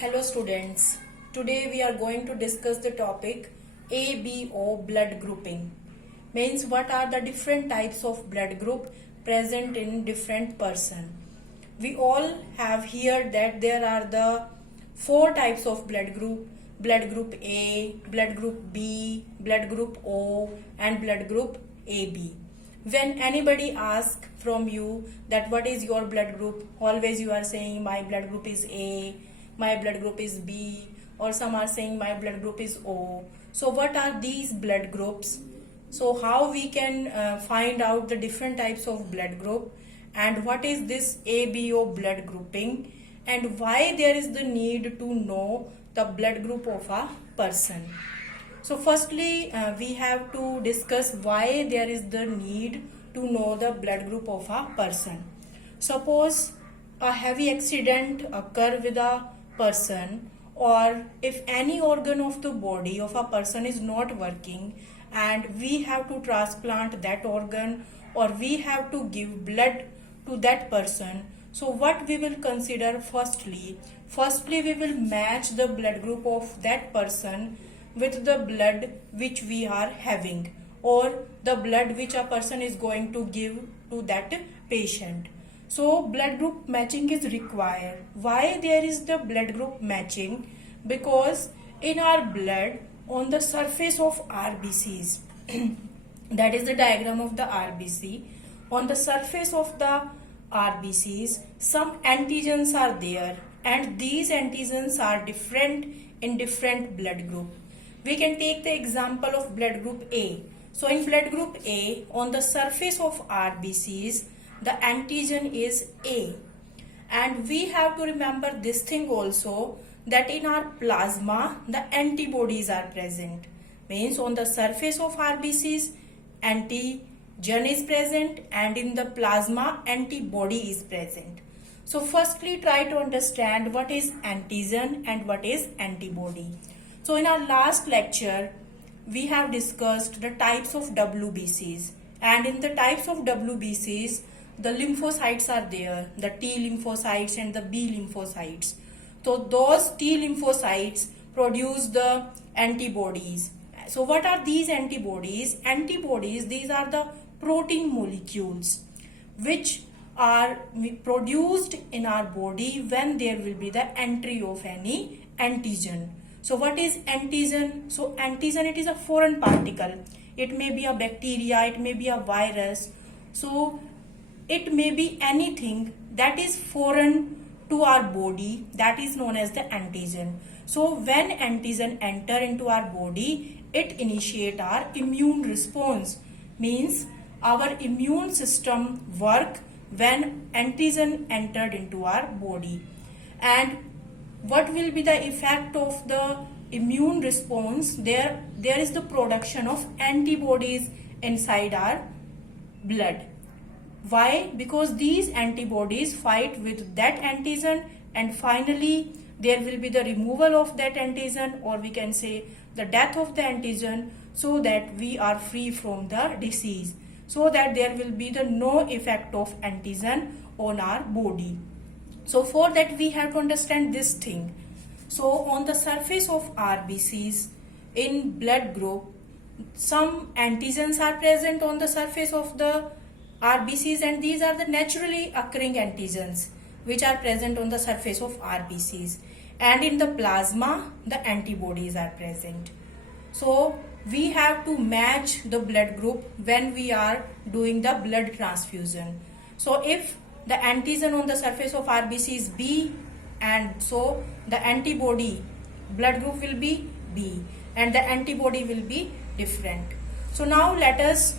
Hello students, today we are going to discuss the topic ABO blood grouping. Means what are the different types of blood group present in different person. We all have heard that there are the four types of blood group A, blood group B, blood group O and blood group AB. When anybody asks from you that what is your blood group, always you are saying my blood group is A, my blood group is B, or some are saying my blood group is O. So what are these blood groups? So how we can find out the different types of blood group, and what is this ABO blood grouping, and why there is the need to know the blood group of a person. So firstly we have to discuss why there is the need to know the blood group of a person. Suppose a heavy accident occur with a person, or if any organ of the body of a person is not working and we have to transplant that organ, or we have to give blood to that person. So what we will consider firstly we will match the blood group of that person with the blood which we are having, or the blood which a person is going to give to that patient. So blood group matching is required. Why there is the blood group matching? Because in our blood, on the surface of RBCs, that is the diagram of the RBC, on the surface of the RBCs some antigens are there, and these antigens are different in different blood group. We can take the example of blood group A. So in blood group A, on the surface of RBCs, the antigen is A. And we have to remember this thing also, that in our plasma, the antibodies are present. Means on the surface of RBCs, antigen is present, and in the plasma, antibody is present. So firstly, try to understand what is antigen and what is antibody. So in our last lecture, we have discussed the types of WBCs, and in the types of WBCs, the lymphocytes are there, the T lymphocytes and the B lymphocytes. So those T lymphocytes produce the antibodies. So what are these antibodies? Antibodies, these are the protein molecules which are produced in our body when there will be the entry of any antigen. So what is antigen? So antigen, it is a foreign particle. It may be a bacteria, it may be a virus. So it may be anything that is foreign to our body, that is known as the antigen. So when antigen enter into our body, it initiate our immune response. Means our immune system work when antigen entered into our body. And what will be the effect of the immune response? There is the production of antibodies inside our blood. Why? Because these antibodies fight with that antigen, and finally there will be the removal of that antigen, or we can say the death of the antigen, so that we are free from the disease, so that there will be the no effect of antigen on our body. So for that we have to understand this thing. So on the surface of RBCs in blood group, some antigens are present on the surface of the RBCs, and these are the naturally occurring antigens which are present on the surface of RBCs. And in the plasma, the antibodies are present. So we have to match the blood group when we are doing the blood transfusion. So if the antigen on the surface of RBC is B, and so the antibody blood group will be B, and the antibody will be different. So now let us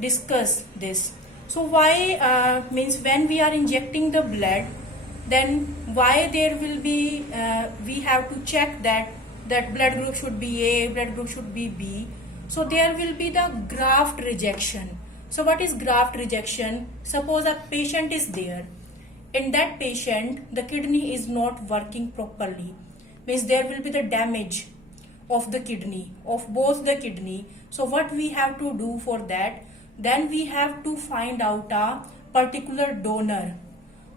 discuss this. So why means when we are injecting the blood, then why there will be we have to check that blood group should be A, blood group should be B. So there will be the graft rejection. So what is graft rejection? Suppose a patient is there. In that patient, the kidney is not working properly. Means there will be the damage of the kidney, of both the kidney. So what we have to do for that? Then we have to find out a particular donor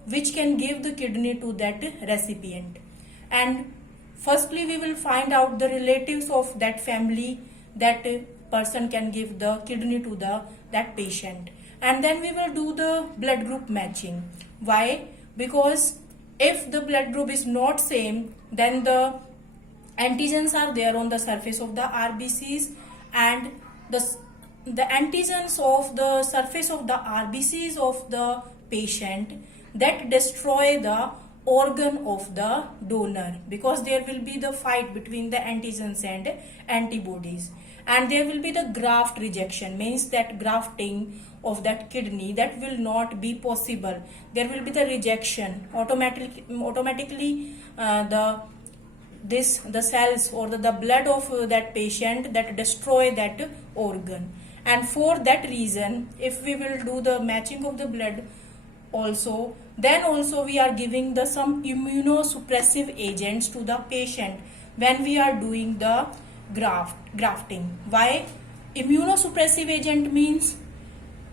which can give the kidney to that recipient. and firstly we will find out the relatives of that family that person can give the kidney to the that patient, and then we will do the blood group matching. Why? Because if the blood group is not same, then the antigens are there on the surface of the RBCs, and the antigens of the surface of the RBCs of the patient that destroy the organ of the donor, because there will be the fight between the antigens and antibodies, and there will be the graft rejection, means that grafting of that kidney that will not be possible. There will be the rejection automatically. The cells or the blood of that patient that destroy that organ, and for that reason if we will do the matching of the blood also, then also we are giving the some immunosuppressive agents to the patient when we are doing the grafting. Why? Immunosuppressive agent means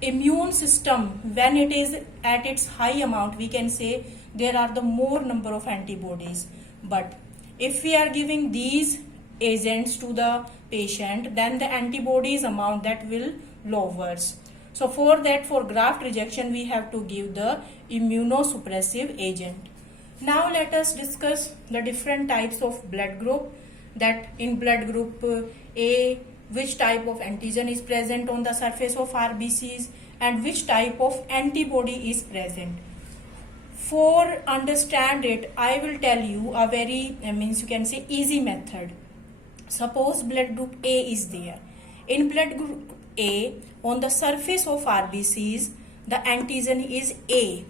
immune system when it is at its high amount, we can say there are the more number of antibodies, but if we are giving these agents to the patient, then the antibodies amount that will lowers. So for that, for graft rejection, we have to give the immunosuppressive agent. Now let us discuss the different types of blood group. That in blood group A, which type of antigen is present on the surface of RBCs and which type of antibody is present. For understand it, I will tell you a very means you can say easy method. Suppose blood group A is there. In blood group A, on the surface of RBCs, the antigen is A.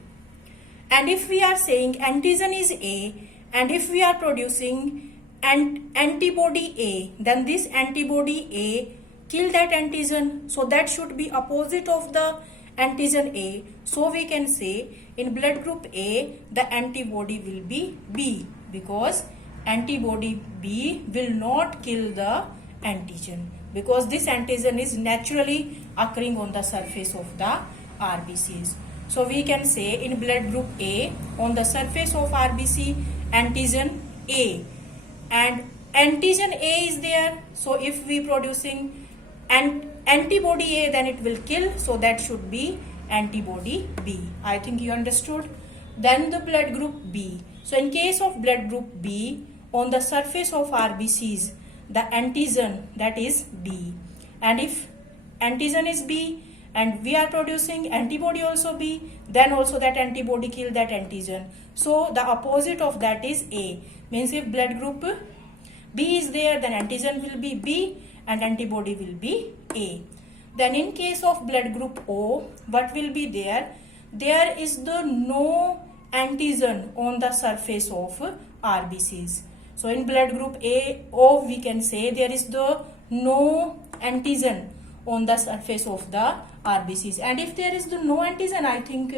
And if we are saying antigen is A, and if we are producing an antibody A, then this antibody A kill that antigen. So that should be opposite of the antigen A. So we can say in blood group A, the antibody will be B, because antibody B will not kill the antigen, because this antigen is naturally occurring on the surface of the RBCs. So we can say in blood group A, on the surface of RBC, antigen A, and antigen A is there. So if we producing an antibody A, then it will kill, so that should be antibody B. I think you understood. Then the blood group B. So in case of blood group B, on the surface of RBCs, the antigen that is B, and if antigen is B and we are producing antibody also B, then also that antibody kill that antigen. So the opposite of that is A, means if blood group B is there, then antigen will be B and antibody will be A. Then in case of blood group O, what will be there? There is the no antigen on the surface of RBCs. So in blood group O, we can say there is the no antigen on the surface of the RBCs. And if there is the no antigen, I think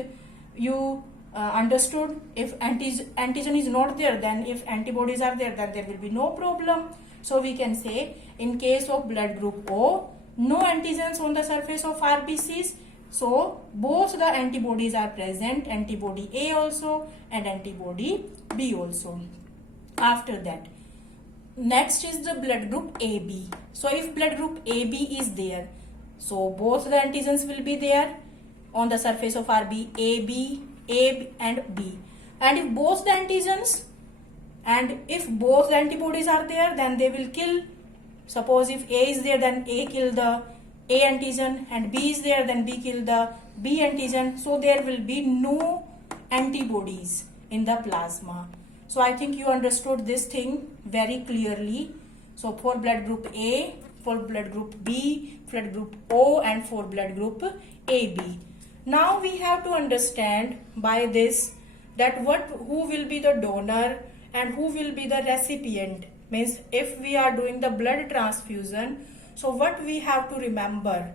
you understood. If antigen is not there, then if antibodies are there, then there will be no problem. So we can say in case of blood group O, no antigens on the surface of RBCs. So both the antibodies are present, antibody A also and antibody B also. After that, next is the blood group AB. So if blood group AB is there, so both the antigens will be there on the surface of RB, AB, A and B. And if both the antigens and if both the antibodies are there, then they will kill. Suppose if A is there, then A kill the A antigen, and B is there, then B kill the B antigen. So there will be no antibodies in the plasma. So I think you understood this thing very clearly. So for blood group A, for blood group B, blood group O, and for blood group AB. Now we have to understand by this that who will be the donor and who will be the recipient. Means if we are doing the blood transfusion, so what we have to remember.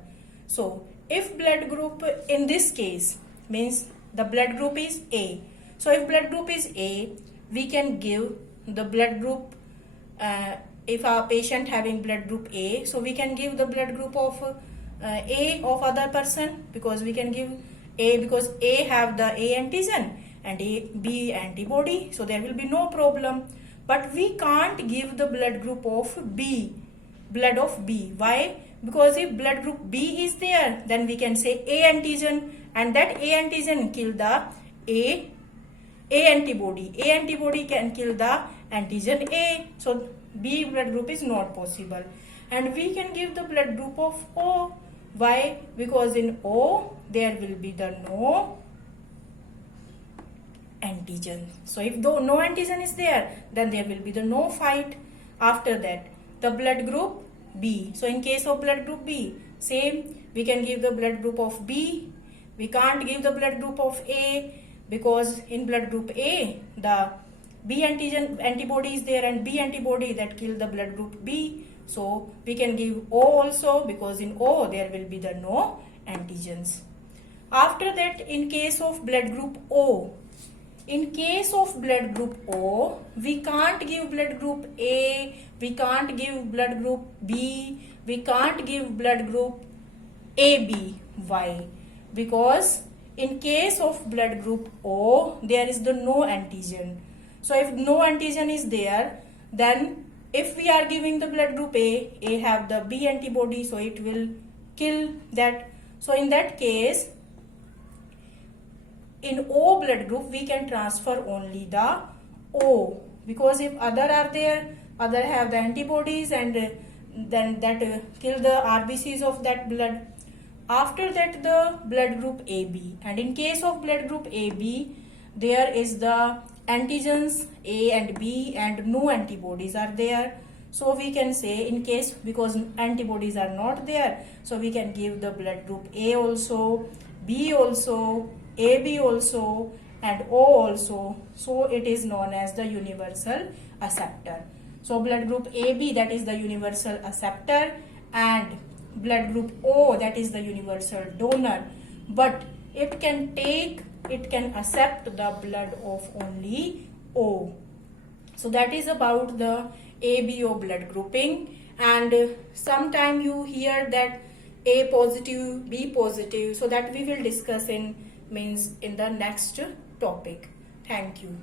So if blood group in this case means the blood group is A. So if blood group is A, we can give the blood group, if a patient having blood group A, so we can give the blood group of A of other person, because we can give A because A have the A antigen and A B antibody, so there will be no problem. but we can't give the blood group of B, blood of B. Why? Because if blood group B is there, then we can say A antigen, and that A antigen kill the A antibody. A antibody can kill the antigen A. So B blood group is not possible. And we can give the blood group of O. Why? Because in O there will be the no antigen. So if no antigen is there, then there will be the no fight. After that, the blood group B. So in case of blood group B, same, we can give the blood group of B. We can't give the blood group of A, because in blood group A, the B antigen antibody is there, and B antibody that kill the blood group B. So we can give O also, because in O there will be the no antigens. After that, in case of blood group O, in case of blood group O, we can't give blood group A, we can't give blood group B, we can't give blood group AB. Why? Because in case of blood group O, there is the no antigen. So if no antigen is there, then if we are giving the blood group A have the B antibody, so it will kill that. So in that case, in O blood group, we can transfer only the O, because if other are there, other have the antibodies, and then that kill the RBCs of that blood. After that, the blood group AB, and in case of blood group AB, there is the antigens A and B and no antibodies are there. So we can say, in case, because antibodies are not there, so we can give the blood group A also, B also, AB also, and O also. So it is known as the universal acceptor. So blood group AB, that is the universal acceptor, and blood group O, that is the universal donor. But it can accept the blood of only O. So that is about the ABO blood grouping. And sometime you hear that A positive, B positive, so that we will discuss in the next topic. Thank you.